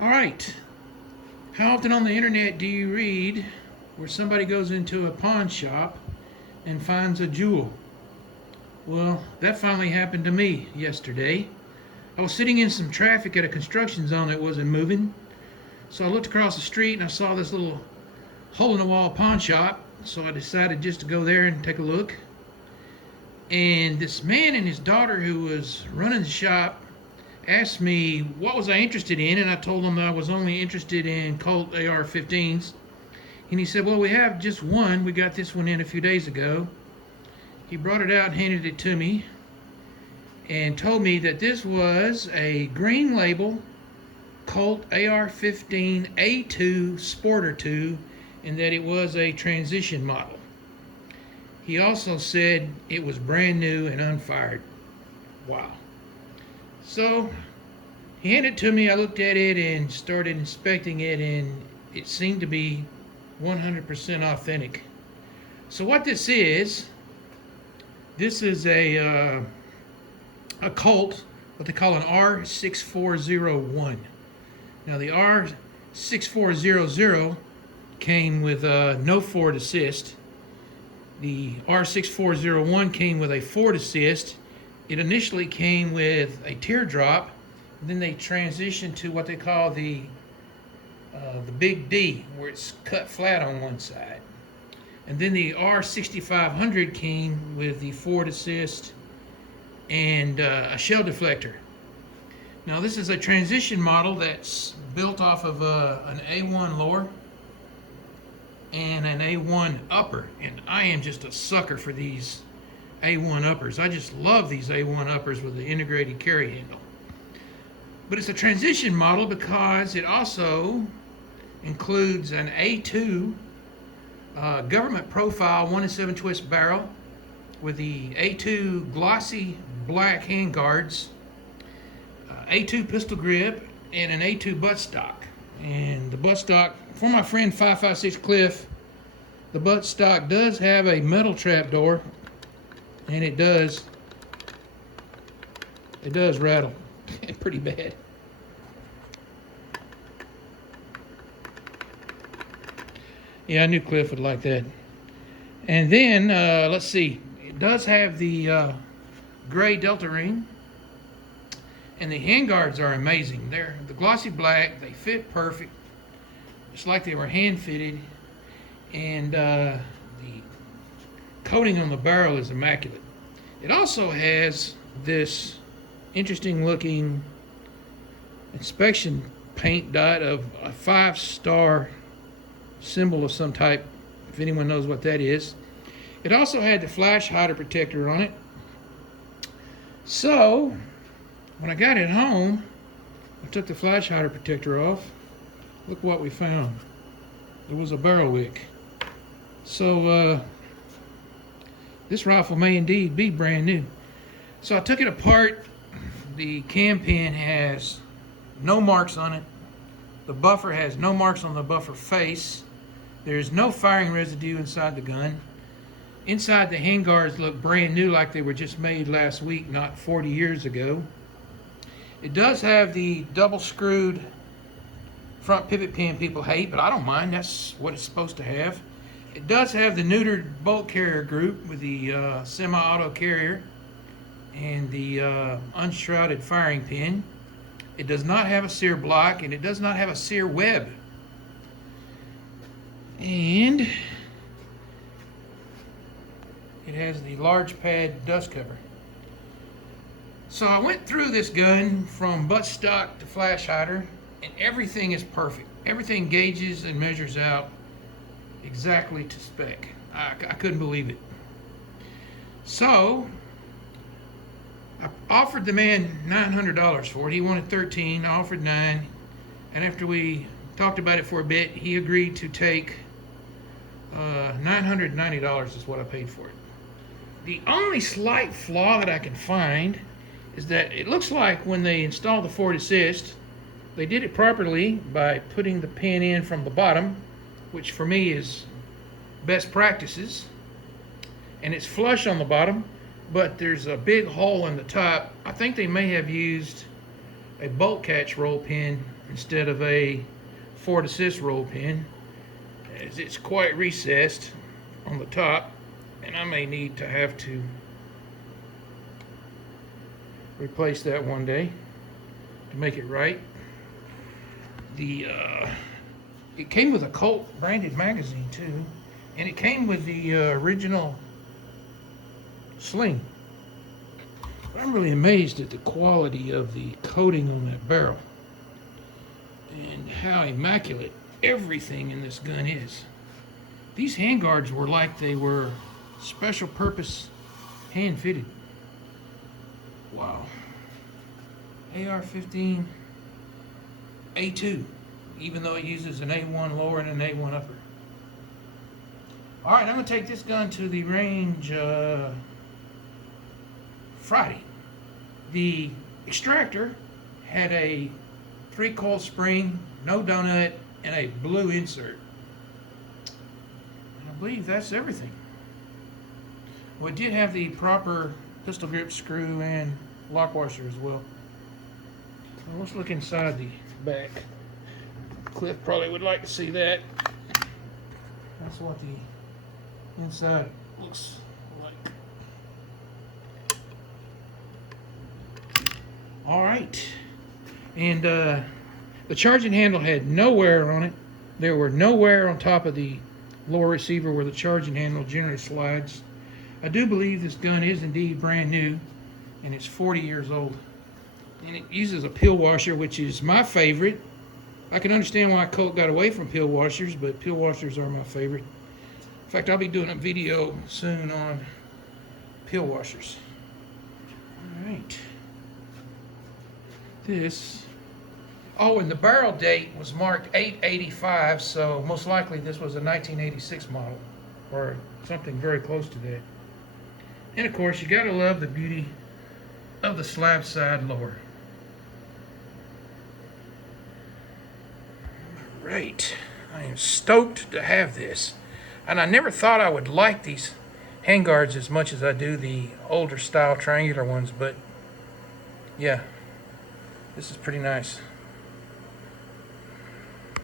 All right. How often on the internet do you read where somebody goes into a pawn shop and finds a jewel? Well, that finally happened to me yesterday. I was sitting in some traffic at a construction zone that wasn't moving. So I looked across the street and I saw this little hole in the wall pawn shop. So I decided just to go there and take a look. And this man and his daughter who was running the shop asked me what was I interested in, and I told him that I was only interested in Colt AR-15s. And he said, well, we have just one. We got this one in a few days ago. He brought it out and handed it to me and told me that this was a green label Colt AR-15 A2 Sporter 2 and that it was a transition model. He also said it was brand new and unfired. Wow. So he handed it to me. I looked at it and started inspecting it, and it seemed to be 100% authentic. So what this is a Colt, what they call an R6401. Now the R6400 came with no forward assist. The R6401 came with a forward assist. It initially came with a teardrop, and then they transitioned to what they call the big D, where it's cut flat on one side. And then the R6500 came with the forward assist and a shell deflector. Now this is a transition model that's built off of an A1 lower and an A1 upper, and I am just a sucker for these A1 uppers. I just love these A1 uppers with the integrated carry handle. But it's a transition model because it also includes an A2 government profile 1-7 twist barrel with the A2 glossy black handguards, A2 pistol grip, and an A2 buttstock. And the buttstock, for my friend 556 Cliff, the buttstock does have a metal trap door, and it does rattle pretty bad. Yeah, I knew Cliff would like that. And then let's see, it does have the gray delta ring, and the handguards are amazing. They're the glossy black. They fit perfect. It's like they were hand fitted, and the coating on the barrel is immaculate. It also has this interesting looking inspection paint dot of a 5-star symbol of some type, if anyone knows what that is. It also had the flash hider protector on it. So when I got it home, I took the flash hider protector off. Look what we found. It was a barrel wick. So this rifle may indeed be brand new. So I took it apart. The cam pin has no marks on it. The buffer has no marks on the buffer face. There's no firing residue inside the gun. Inside the handguards look brand new, like they were just made last week, not 40 years ago. It does have the double screwed front pivot pin people hate, but I don't mind. That's what it's supposed to have. It does have the neutered bolt carrier group with the semi-auto carrier and the unshrouded firing pin. It does not have a sear block, and it does not have a sear web. And it has the large pad dust cover. So I went through this gun from buttstock to flash hider, and everything is perfect. Everything gauges and measures out exactly to spec. I couldn't believe it. So I offered the man $900 for it. He wanted $13. I offered $9, and after we talked about it for a bit, he agreed to take $990 is what I paid for it. The only slight flaw that I can find is that it looks like when they installed the forward assist, they did it properly by putting the pin in from the bottom, which for me is best practices, and it's flush on the bottom, but there's a big hole in the top. I think they may have used a bolt catch roll pin instead of a Ford Assist roll pin, as it's quite recessed on the top, and I may need to have to replace that one day to make it right. It came with a Colt branded magazine too, and it came with the original sling. I'm really amazed at the quality of the coating on that barrel and how immaculate everything in this gun is. These handguards were like they were special purpose hand fitted. Wow. AR-15 A2, even though it uses an A1 lower and an A1 upper. Alright, I'm going to take this gun to the range Friday. The extractor had a 3-coil spring, no donut, and a blue insert. I believe that's everything. Well, it did have the proper pistol grip screw and lock washer as well. Well, let's look inside the back. Cliff probably would like to see that. That's what the inside looks like. All right, and the charging handle had no wear on it. There were no wear on top of the lower receiver where the charging handle generally slides. I do believe this gun is indeed brand new, and it's 40 years old. And it uses a pill washer, which is my favorite. I can understand why Colt got away from pill washers, but pill washers are my favorite. In fact, I'll be doing a video soon on pill washers. All right. Oh, and the barrel date was marked 885, so most likely this was a 1986 model, or something very close to that. And of course, you gotta love the beauty of the slab side lower. Right, I am stoked to have this. And I never thought I would like these handguards as much as I do the older style triangular ones, but yeah. This is pretty nice.